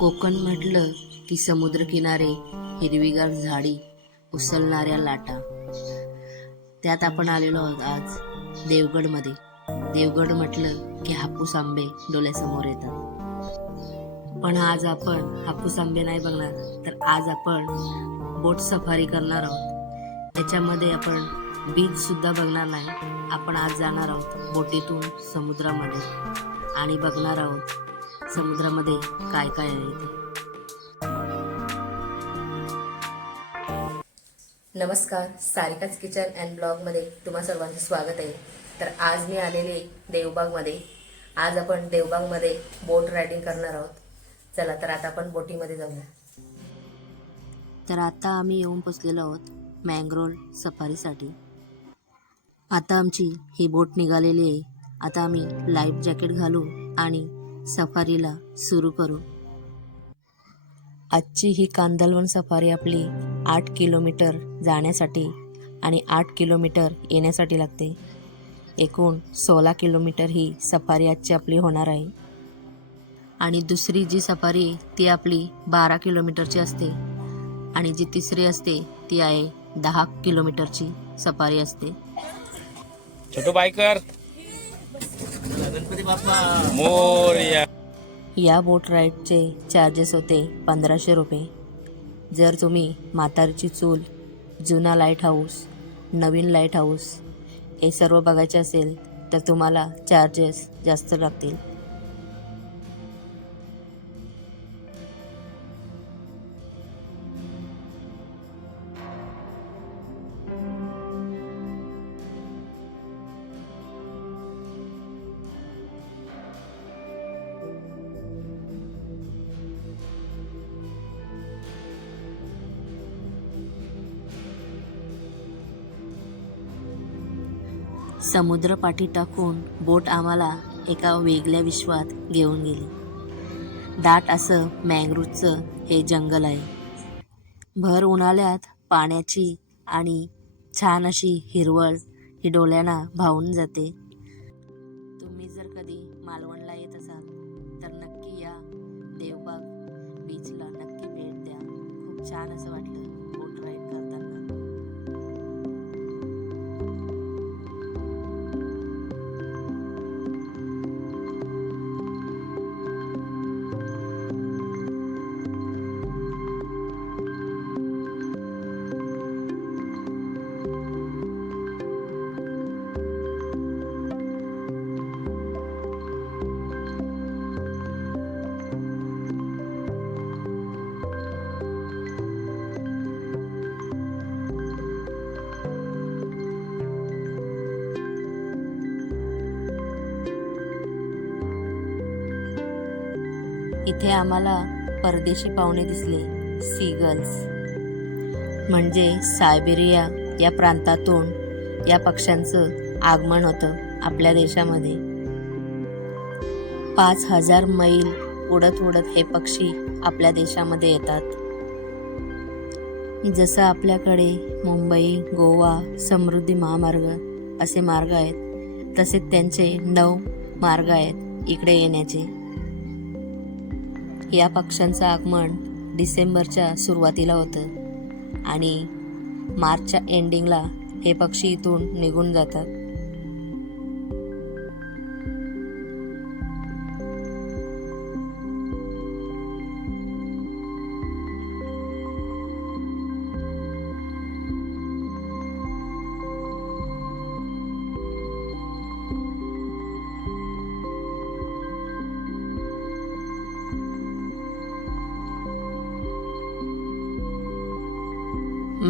कोकण म्हटलं की समुद्रकिनारे, हिरवीगार झाडी, उसळणाऱ्या लाटा. त्यात आपण आलेलो आहोत आज देवगडमध्ये. देवगड म्हटलं की हापूस आंबे डोळ्यासमोर येतात. पण आज आपण हापूस आंबे नाही बघणार, तर आज आपण बोट सफारी करणार आहोत. त्याच्यामध्ये आपण बीच सुद्धा बघणार नाही. आपण आज जाणार आहोत बोटीतून समुद्रामध्ये आणि बघणार आहोत समुद्रामध्ये काय काय आहे ते. नमस्कार, सारिकाच किचन अँड ब्लॉगमध्ये तुम्हा सर्वांचं स्वागत आहे. तर आज मी आलेले देवबागमध्ये. आज आपण देवबागमध्ये बोट रायडिंग करणार आहोत. चला तर आता आपण बोटीमध्ये जाऊया. तर आता आम्ही येऊन पोचलेलो आहोत मँग्रोव्ह सफारीसाठी. आता आमची ही बोट निघालेली आहे. आता आम्ही लाईफ जॅकेट घालू आणि सफारीला सुरू करू. आजची ही कांदलवन सफारी आपली 8 किलोमीटर जाण्यासाठी आणि 8 किलोमीटर येण्यासाठी लागते. एकूण 16 किलोमीटर ही सफारी आजची आपली होणार आहे. आणि दुसरी जी सफारी ती आपली 12 किलोमीटरची असते आणि जी तिसरी असते ती आहे 10 किलोमीटरची सफारी असते. छोटू बायकर गणपती बाप्पा मोरया. या बोट राईडचे चार्जेस होते 1500 रुपये. जर तुम्ही म्हातारीची चूल, जुना लाईट हाऊस, नवीन लाईट हाऊस हे सर्व बघायचे असेल तर तुम्हाला चार्जेस जास्त लागतील. समुद्रपाठी टाकून बोट आम्हाला एका वेगळ्या विश्वात घेऊन गेली. दाट असं मँग्रोव्हचं हे जंगल आहे. भर उन्हाळ्यात पाण्याची आणि छान अशी हिरवळ ही डोळ्यांना भावून जाते. तुम्ही जर कधी मालवणला येत असाल तर नक्की या देवबाग बीचला नक्की भेट द्या. खूप छान असं वाटलं बोट राईड करताना. इथे आम्हाला परदेशी पाहुणे दिसले. सीगल्स म्हणजे सायबेरिया या प्रांतातून या पक्ष्यांचं आगमन होतं आपल्या देशामध्ये. 5000 मैल उडत उडत हे पक्षी आपल्या देशामध्ये येतात. जसं आपल्याकडे मुंबई, गोवा, समृद्धी महामार्ग असे मार्ग आहेत, तसे त्यांचे 9 मार्ग आहेत इकडे येण्याचे. या पक्ष्यांचं आगमन डिसेंबरच्या सुरुवातीला होतं आणि मार्चच्या एंडिंगला हे पक्षी इथून निघून जातात.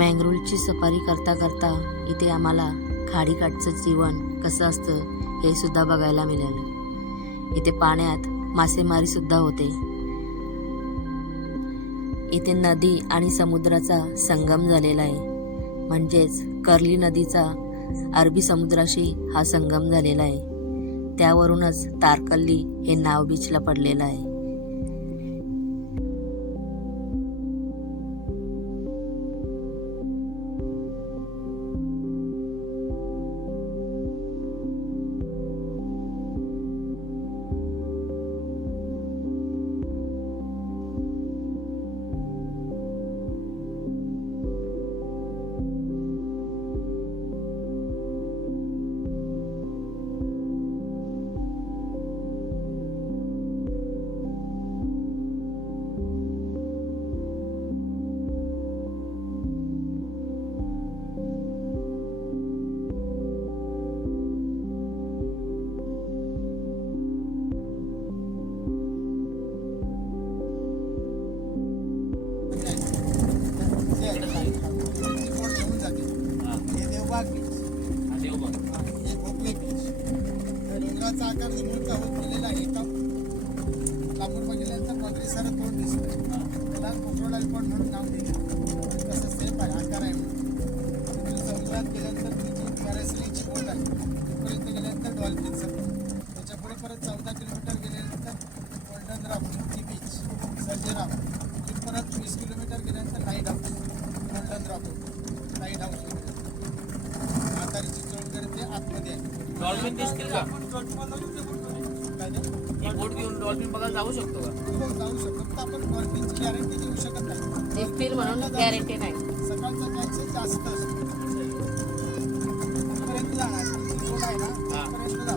मँग्रोव्हची सफारी करता करता इथे आम्हाला खाडीकाठचं जीवन कसं असतं हे सुद्धा बघायला मिळालं. इथे पाण्यात मासेमारी सुद्धा होते. इथे नदी आणि समुद्राचा संगम झालेला आहे. म्हणजेच कर्ली नदीचा अरबी समुद्राशी हा संगम झालेला आहे. त्यावरूनच तारकर्ली हे नाव बीचला पडलेलं आहे. देवबाग बीच. हे भोपळे बीच. या डोंगराचा आकार मूळचा होत गेलेला आहे. एका लांबून बघितल्यानंतर मगरी सारं तोंड दिसतं. त्याला कोक्रोडाईल पॉइंट म्हणून नाव दिलं. तसं सेफ आहे, आकार आहे म्हणून. तुम्ही समुद्रात गेल्यानंतर तुमची पॅरासेलिंगची बोट आहे, तिथपर्यंत गेल्यानंतर डॉल्फिन सफारी. त्याच्या पुढे परत 14 किलोमीटर गेल्यानंतर गोल्डन राफ्ट ची बीच, सर्जेराम. तिथून परत 20 किलोमीटर गेल्यानंतर lighthouse, golden raft lighthouse. म्हातारीची चोळ वगैरे ते आतमध्ये आहे. डॉल्फिन दिसतील का? काय ते? ही बोट घेऊन डॉल्फिन बघायला जाऊ शकतो का? हो, जाऊ शकतो. फक्त आपण डॉल्फिनची गॅरंटी देऊ शकत नाही. दिसतील म्हणून गॅरंटी नाही. सकाळचा चान्सेस जास्त असतो. तिथपर्यंत जाणार रोड आहे ना, तिथपर्यंत जा.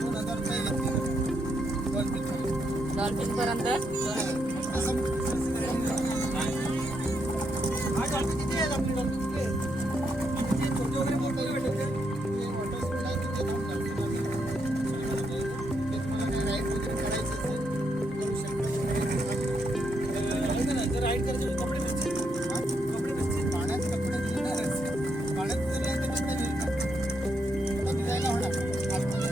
2000 रुपये घेतले डॉल्फिन. डॉल्फिन पर्यंत डॉल्फिन किती आहे? आपली डॉल्फिन किती आहे? छोटे वगैरे मोठे वगैरे वॉटर स्पोर्ट आहे तिथे जाऊन डॉल्फिन ते तुम्हाला काही राईड वगैरे करायचं असेल करू शकता. राईड करायचे कपडे भेटतील. कपडे भेटतील. पाण्यात कपडे मिळणारच. पाण्यात उतरल्या तर कपडे मिळतात. थोडं भिजायला होणार आतमध्ये.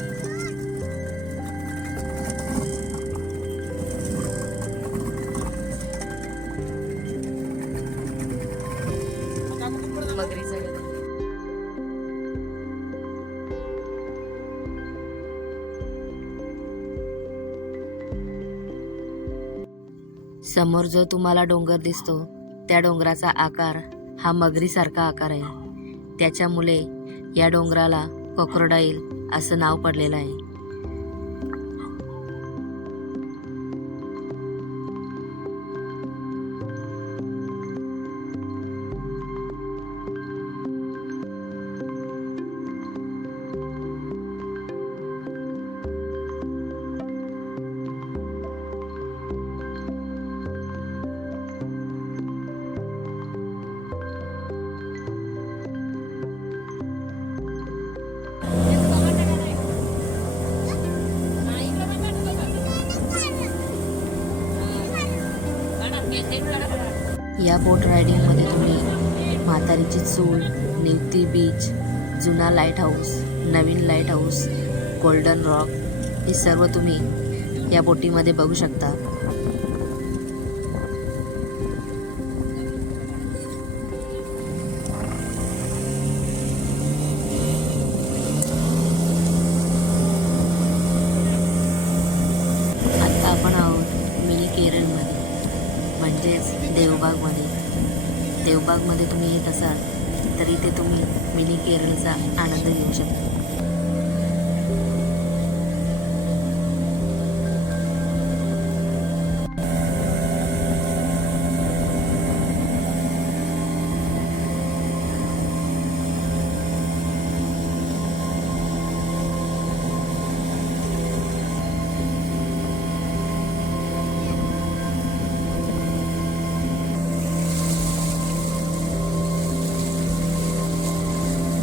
मगरीचं हे. समोर जो तुम्हाला डोंगर दिसतो त्या डोंगराचा आकार हा मगरीसारखा आकार आहे. त्याच्यामुळे या डोंगराला कोक्रोडाईल असं नाव पडलेलं आहे. या बोट रायडिंगमध्ये तुम्ही म्हातारीची चूल, निवती बीच, जुना लाईट हाऊस, नवीन लाईट हाऊस, गोल्डन रॉक हे सर्व तुम्ही या बोटीमध्ये बघू शकता. आता आपण आहोत मिनी केरळमध्ये, म्हणजेच देवबागमध्ये. देवबागमध्ये तुम्ही येत असाल तर इथे तुम्ही मिनी केरळचा आनंद घेऊ शकता.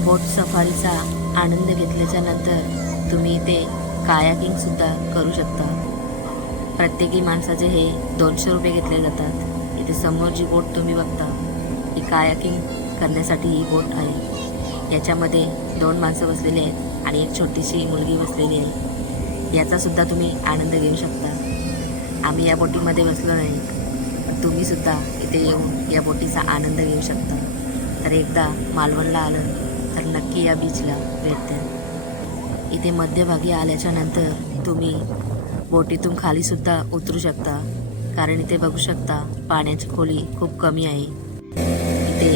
बोट सफारीचा आनंद घेतल्याच्या नंतर तुम्ही इथे कायाकिंग सुद्धा करू शकता. प्रत्येकी माणसाचे हे 200 रुपये घेतले जातात. इथे समोर जी बोट तुम्ही बघता ही कायाकिंग करण्यासाठी ही बोट आहे. याच्यामध्ये 2 माणसं बसलेली आहेत आणि एक छोटीशी मुलगी बसलेली आहे. याचा सुद्धा तुम्ही आनंद घेऊ शकता. आम्ही या बोटीमध्ये बसलो नाही, पण तुम्ही सुद्धा इथे येऊन या बोटीचा आनंद घेऊ शकता. तर एकदा मालवणला आलं तर नक्की या बीचला भेट द्या. इथे मध्यभागी आल्याच्या नंतर तुम्ही बोटीतून खालीसुद्धा उतरू शकता, कारण इथे बघू शकता पाण्याची खोली खूप कमी आहे. इथे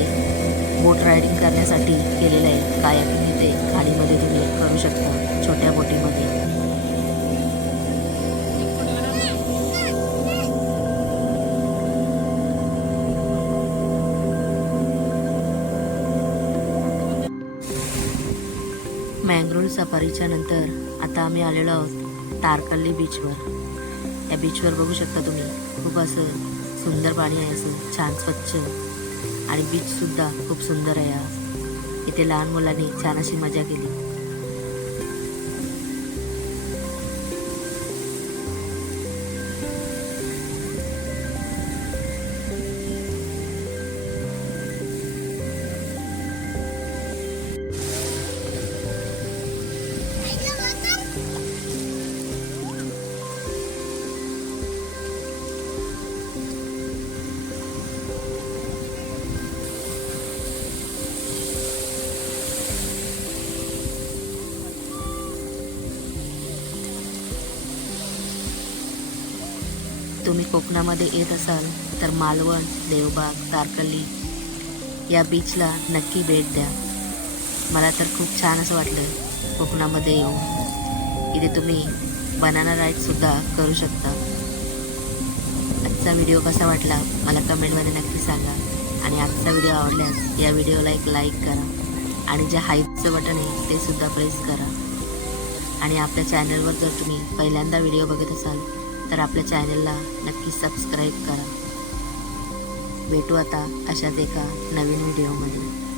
बोट रायडिंग करण्यासाठी केलेलं आहे. कायाकिंग इथे खाडीमध्ये तुम्ही करू शकता छोट्या बोटीमध्ये. मँग्रोव्ह सफारीच्या नंतर आता आम्ही आलेलो आहोत तारकल्ली बीचवर. या बीचवर बघू शकता तुम्ही खूप असं सुंदर पाणी आहे, असं छान स्वच्छ, आणि बीचसुद्धा खूप सुंदर आहे. आज इथे लहान मुलांनी छान अशी मजा केली. तुम्ही कोकणामध्ये येत असाल तर मालवण, देवबाग, तारकर्ली या बीचला नक्की भेट द्या. मला तर खूप छान असं वाटलं कोकणामध्ये येऊन. इथे तुम्ही बनाना राईडसुद्धा करू शकता. आजचा व्हिडिओ कसा वाटला मला कमेंटमध्ये नक्की सांगा. आणि आजचा व्हिडिओ आवडल्यास या व्हिडिओला एक लाईक करा आणि जे हाईपचं बटन आहे ते सुद्धा प्रेस करा. आणि आपल्या चॅनलवर जर तुम्ही पहिल्यांदा व्हिडिओ बघत असाल तर आपल्या चॅनलला नक्की सबस्क्राईब करा. भेटू आता अशाच एका नवीन व्हिडिओमध्ये.